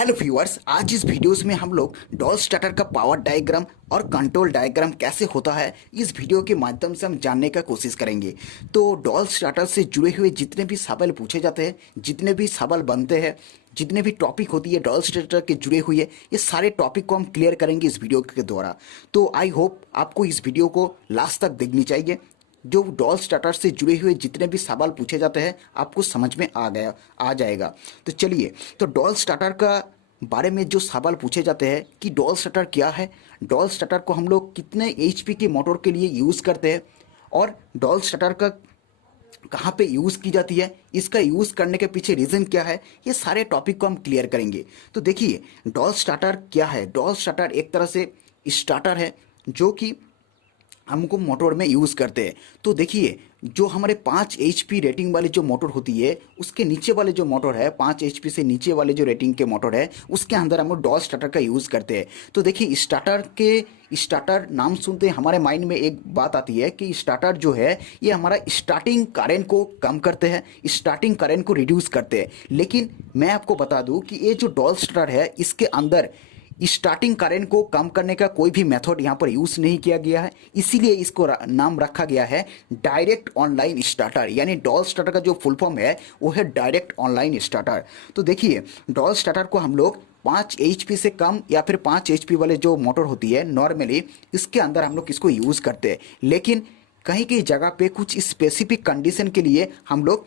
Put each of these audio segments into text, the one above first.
Hello viewers, आज इस videos में हम लोग डॉल स्टार्टर का पावर डायग्राम और कंट्रोल डायग्राम कैसे होता है इस वीडियो के माध्यम से हम जानने का कोशिश करेंगे। तो डॉल स्टार्टर से जुड़े हुए जितने भी सवाल पूछे जाते हैं, जितने भी सवाल बनते हैं, जितने भी टॉपिक होती है डॉल स्टार्टर के जुड़े हुए, ये सारे टॉपिक को हम क्लियर करेंगे इस वीडियो के द्वारा। तो आई होप आपको इस वीडियो को लास्ट तक देखनी चाहिए। जो डॉल स्टार्टर से जुड़े हुए जितने भी सवाल पूछे जाते हैं आपको समझ में आ जाएगा। तो चलिए, तो डॉल स्टार्टर का बारे में जो सवाल पूछे जाते हैं कि डॉल स्टार्टर क्या है, डॉल स्टार्टर को हम लोग कितने एचपी के मोटर के लिए यूज़ करते हैं और डॉल स्टार्टर का कहाँ पे यूज़ की जाती है, इसका यूज़ करने के पीछे रीज़न क्या है, ये सारे टॉपिक को हम क्लियर करेंगे। तो देखिए, डॉल स्टार्टर क्या है। डॉल स्टार्टर एक तरह से स्टार्टर है जो कि हमको मोटर में यूज़ करते हैं। तो देखिए, जो हमारे 5 एचपी रेटिंग वाली जो मोटर होती है, उसके नीचे वाले जो मोटर है, 5 एचपी से नीचे वाले जो रेटिंग के मोटर है, उसके अंदर हम लोग डॉल स्टार्टर का यूज़ करते हैं। तो देखिए, स्टार्टर नाम सुनते हमारे माइंड में एक बात आती है कि स्टार्टर जो है ये हमारा स्टार्टिंग करंट को कम करते हैं, स्टार्टिंग करंट को रिड्यूस करते हैं। लेकिन मैं आपको बता दूं कि ये जो डॉल स्टार्टर है, इसके अंदर स्टार्टिंग करंट को कम करने का कोई भी मेथड यहाँ पर यूज़ नहीं किया गया है। इसीलिए इसको नाम रखा गया है डायरेक्ट ऑनलाइन स्टार्टर। यानी डॉल स्टार्टर का जो फुल फॉर्म है वो है डायरेक्ट ऑनलाइन स्टार्टर। तो देखिए, डॉल स्टार्टर को हम लोग 5 एचपी से कम या फिर 5 एचपी वाले जो मोटर होती है नॉर्मली, इसके अंदर हम लोग इसको यूज़ करते हैं। लेकिन कहीं कहीं जगह पे कुछ स्पेसिफिक कंडीशन के लिए हम लोग,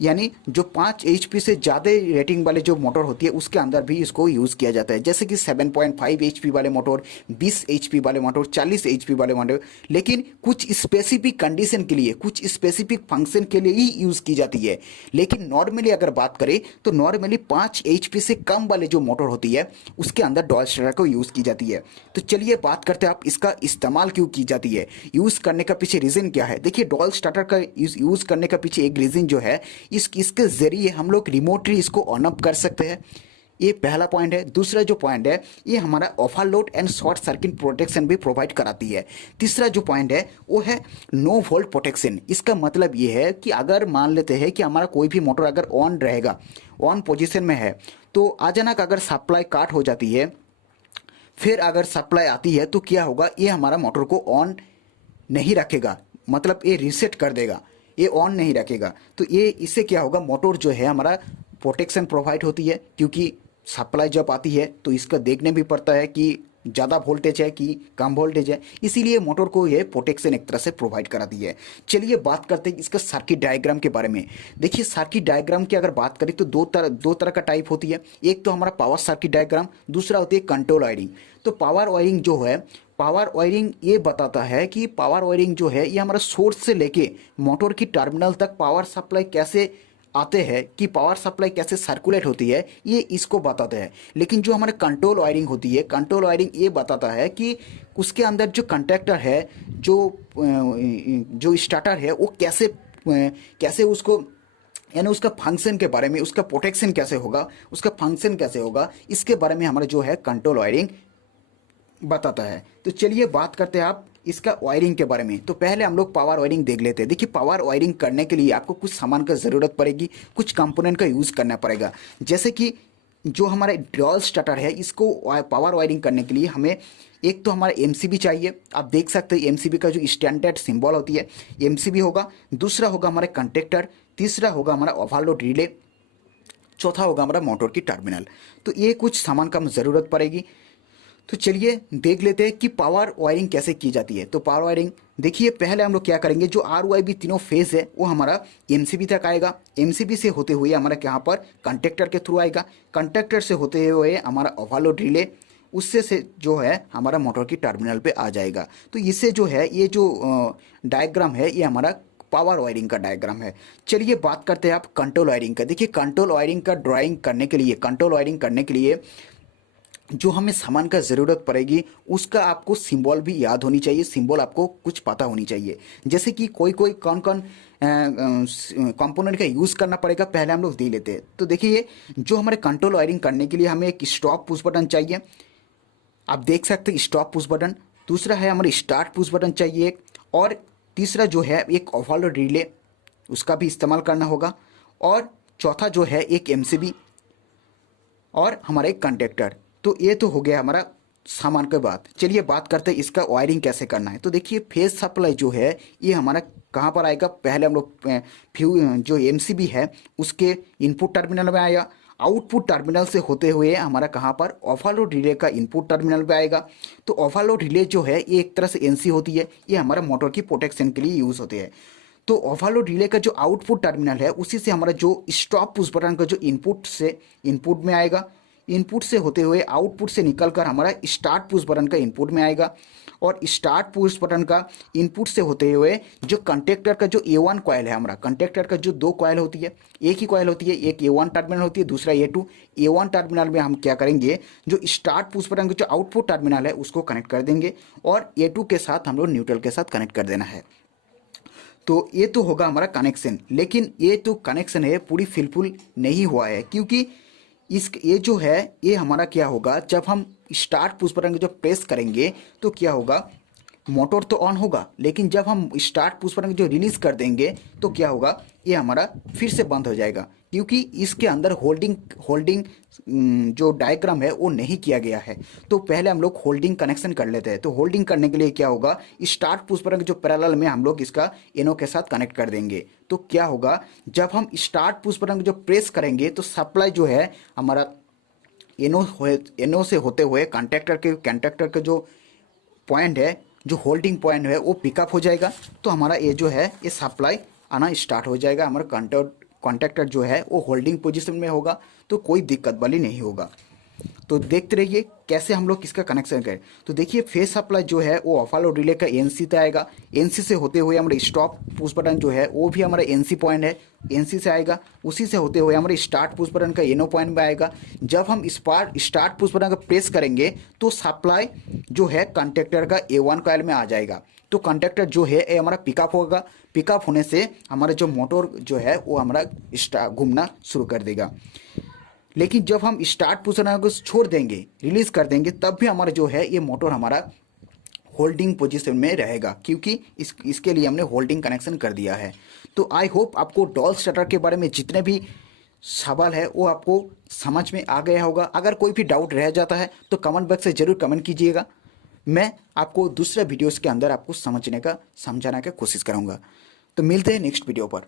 यानी जो 5 एचपी से ज़्यादा रेटिंग वाले जो मोटर होती है उसके अंदर भी इसको यूज़ किया जाता है। जैसे कि 7.5 एचपी वाले मोटर, 20 एचपी वाले मोटर, 40 एचपी वाले मोटर। लेकिन कुछ स्पेसिफिक कंडीशन के लिए, कुछ स्पेसिफिक फंक्शन के लिए ही यूज़ की जाती है। लेकिन नॉर्मली अगर बात करें तो नॉर्मली 5 एचपी से कम वाले जो मोटर होती है उसके अंदर डॉल स्टार्टर को यूज़ की जाती है। तो चलिए बात करते हैं आप इसका इस्तेमाल क्यों की जाती है, यूज़ करने का पीछे रीज़न क्या है। देखिए, डॉल स्टार्टर का यूज़ करने का पीछे एक रीज़न जो है, इसके ज़रिए हम लोग रिमोटली इसको ऑन अप कर सकते हैं। ये पहला पॉइंट है। दूसरा जो पॉइंट है, ये हमारा overload and short circuit protection भी प्रोवाइड कराती है। तीसरा जो पॉइंट है वो है नो वोल्ट प्रोटेक्शन। इसका मतलब ये है कि अगर मान लेते हैं कि हमारा कोई भी मोटर अगर ऑन रहेगा, ऑन पोजीशन में है, तो अचानक अगर सप्लाई काट हो जाती है, फिर अगर सप्लाई आती है तो क्या होगा, ये हमारा मोटर को ऑन नहीं रखेगा, मतलब ये रीसेट कर देगा, ये ऑन नहीं रखेगा। तो ये इससे क्या होगा, मोटर जो है हमारा प्रोटेक्शन प्रोवाइड होती है। क्योंकि सप्लाई जब आती है तो इसका देखने भी पड़ता है कि ज़्यादा वोल्टेज है कि कम वोल्टेज है, इसीलिए मोटर को ये प्रोटेक्शन एक तरह से प्रोवाइड कराती है। चलिए बात करते हैं इसका सर्किट डायग्राम के बारे में। देखिए, सर्किट डायग्राम की अगर बात करें तो दो तरह का टाइप होती है। एक तो हमारा पावर सर्किट डायग्राम, दूसरा होती है कंट्रोल वायरिंग। तो पावर वायरिंग जो है, पावर वायरिंग ये बताता है कि पावर वायरिंग जो है ये हमारा सोर्स से लेके मोटर की टर्मिनल तक पावर सप्लाई कैसे आते हैं, कि पावर सप्लाई कैसे सर्कुलेट होती है, ये इसको बताते हैं। लेकिन जो हमारे कंट्रोल वायरिंग होती है, कंट्रोल वायरिंग ये बताता है कि उसके अंदर जो कंडक्टर है, जो स्टार्टर है, वो कैसे उसको, यानी उसका फंक्शन के बारे में, उसका प्रोटेक्शन कैसे होगा, उसका फंक्शन कैसे होगा, इसके बारे में हमारा जो है कंट्रोल वायरिंग बताता है। तो चलिए बात करते हैं आप इसका वायरिंग के बारे में। तो पहले हम लोग पावर वायरिंग देख लेते हैं। देखिए, पावर वायरिंग करने के लिए आपको कुछ सामान का ज़रूरत पड़ेगी, कुछ कंपोनेंट का यूज़ करना पड़ेगा। जैसे कि जो हमारा डॉल स्टार्टर है, इसको पावर वायरिंग करने के लिए हमें एक तो हमारा एमसीबी चाहिए। आप देख सकते हैं एमसीबी का जो स्टैंडर्ड सिंबल होती है एमसीबी होगा। दूसरा होगा हमारा कंडक्टर, तीसरा होगा हमारा ओवरलोड रिले, चौथा होगा हमारा मोटर की टर्मिनल। तो ये कुछ सामान का ज़रूरत पड़ेगी। तो चलिए देख लेते हैं कि पावर वायरिंग कैसे की जाती है। तो पावर वायरिंग देखिए, पहले हम लोग क्या करेंगे, जो आर वाई बी तीनों फेज है वो हमारा एमसीबी तक आएगा। एमसीबी से होते हुए हमारा यहाँ पर कंडक्टर के थ्रू आएगा। कंडक्टर से होते हुए हमारा ओवरलोड रिले, उससे से जो है हमारा मोटर की टर्मिनल पे आ जाएगा। तो इससे जो है ये जो डायग्राम है ये हमारा पावर वायरिंग का डायग्राम है। चलिए बात करते हैं आप कंट्रोल वायरिंग का। देखिए, कंट्रोल वायरिंग का ड्राइंग करने के लिए, कंट्रोल वायरिंग करने के लिए जो हमें सामान का ज़रूरत पड़ेगी उसका आपको सिंबल भी याद होनी चाहिए, सिंबल आपको कुछ पता होनी चाहिए। जैसे कि कोई कौन कौन कंपोनेंट का यूज़ करना पड़ेगा, पहले हम लोग दे लेते हैं। तो देखिए, जो हमारे कंट्रोल वायरिंग करने के लिए हमें एक स्टॉप पुश बटन चाहिए, आप देख सकते हैं स्टॉप पुश बटन। दूसरा है हमारे स्टार्ट पुश बटन चाहिए एक, और तीसरा जो है एक ओवरलोड रिले, उसका भी इस्तेमाल करना होगा। और चौथा जो है एक एमसीबी, और हमारा एक कंडक्टर। तो ये तो हो गया हमारा सामान का बात। चलिए बात करते हैं इसका वायरिंग कैसे करना है। तो देखिए फेज सप्लाई जो है ये हमारा कहाँ पर आएगा, पहले हम लोग फ्यू जो एमसीबी है उसके इनपुट टर्मिनल में आएगा, आउटपुट टर्मिनल से होते हुए हमारा कहाँ पर ओवरलोड रिले का इनपुट टर्मिनल पे आएगा। तो ओवरलोड रिले जो है ये एक तरह से एनसी होती है, ये हमारा मोटर की प्रोटेक्शन के लिए यूज़ होती है। तो ओवरलोड रिले का जो आउटपुट टर्मिनल है उसी से हमारा जो स्टॉप पुश बटन का जो इनपुट में आएगा, इनपुट से होते हुए आउटपुट से निकलकर हमारा स्टार्ट पुश बटन का इनपुट में आएगा, और स्टार्ट पुश बटन का इनपुट से होते हुए जो कंटेक्टर का जो A1 कॉयल है, हमारा कंटेक्टर का जो 2 कॉयल होती है, एक ही कॉयल होती है, एक A1 टर्मिनल होती है, दूसरा A2। A1 टर्मिनल में हम क्या करेंगे, जो स्टार्ट पुश बटन का जो आउटपुट टर्मिनल है उसको कनेक्ट कर देंगे, और A2 के साथ हम लोग न्यूट्रल के साथ कनेक्ट कर देना है। तो ये तो होगा हमारा कनेक्शन, लेकिन ये तो कनेक्शन है पूरी फिलफुल नहीं हुआ है, क्योंकि ये जो है ये हमारा क्या होगा, जब हम स्टार्ट पुश बटन को जब प्रेस करेंगे तो क्या होगा, मोटर तो ऑन होगा, लेकिन जब हम स्टार्ट पुश बटन को जो रिलीज कर देंगे तो क्या होगा, ये हमारा फिर से बंद हो जाएगा, क्योंकि इसके अंदर होल्डिंग जो डायग्राम है वो नहीं किया गया है। तो पहले हम लोग होल्डिंग कनेक्शन कर लेते हैं। तो होल्डिंग करने के लिए क्या होगा, स्टार्ट पुश बटन के जो पैरेलल में हम लोग इसका एनो के साथ कनेक्ट कर देंगे। तो क्या होगा, जब हम स्टार्ट पुश बटन को जो प्रेस करेंगे तो सप्लाई जो है हमारा एनो से होते हुए कंडक्टर के जो पॉइंट है, जो होल्डिंग पॉइंट है वो पिकअप हो जाएगा। तो हमारा ये जो है ये सप्लाई आना स्टार्ट हो जाएगा, हमारा कॉन्टैक्टर जो है वो होल्डिंग पोजीशन में होगा, तो कोई दिक्कत वाली नहीं होगा। तो देखते रहिए कैसे हम लोग इसका कनेक्शन करें। तो देखिए फेज सप्लाई जो है वो ओवरलोड रिले का एनसी से आएगा, एनसी से होते हुए हमारा स्टॉप पुश बटन जो है वो भी हमारा एनसी पॉइंट है, एनसी से आएगा, उसी से होते हुए हमारे स्टार्ट पुश बटन का एनो पॉइंट में आएगा। जब हम स्टार्ट पुश बटन का प्रेस करेंगे तो सप्लाई जो है कंडक्टर का A1 कॉइल में आ जाएगा। तो जो है ये हमारा पिकअप होगा, पिकअप होने से हमारा जो मोटर जो है वो हमारा घूमना शुरू कर देगा। लेकिन जब हम स्टार्ट पुश बटन को छोड़ देंगे, रिलीज कर देंगे, तब भी हमारा जो है ये मोटर हमारा होल्डिंग पोजीशन में रहेगा, क्योंकि इसके लिए हमने होल्डिंग कनेक्शन कर दिया है। तो आई होप आपको डॉल स्टार्टर के बारे में जितने भी सवाल है वो आपको समझ में आ गया होगा। अगर कोई भी डाउट रह जाता है तो कमेंट बॉक्स से ज़रूर कमेंट कीजिएगा, मैं आपको दूसरे वीडियोस के अंदर आपको समझाने का कोशिश करूँगा। तो मिलते हैं नेक्स्ट वीडियो पर।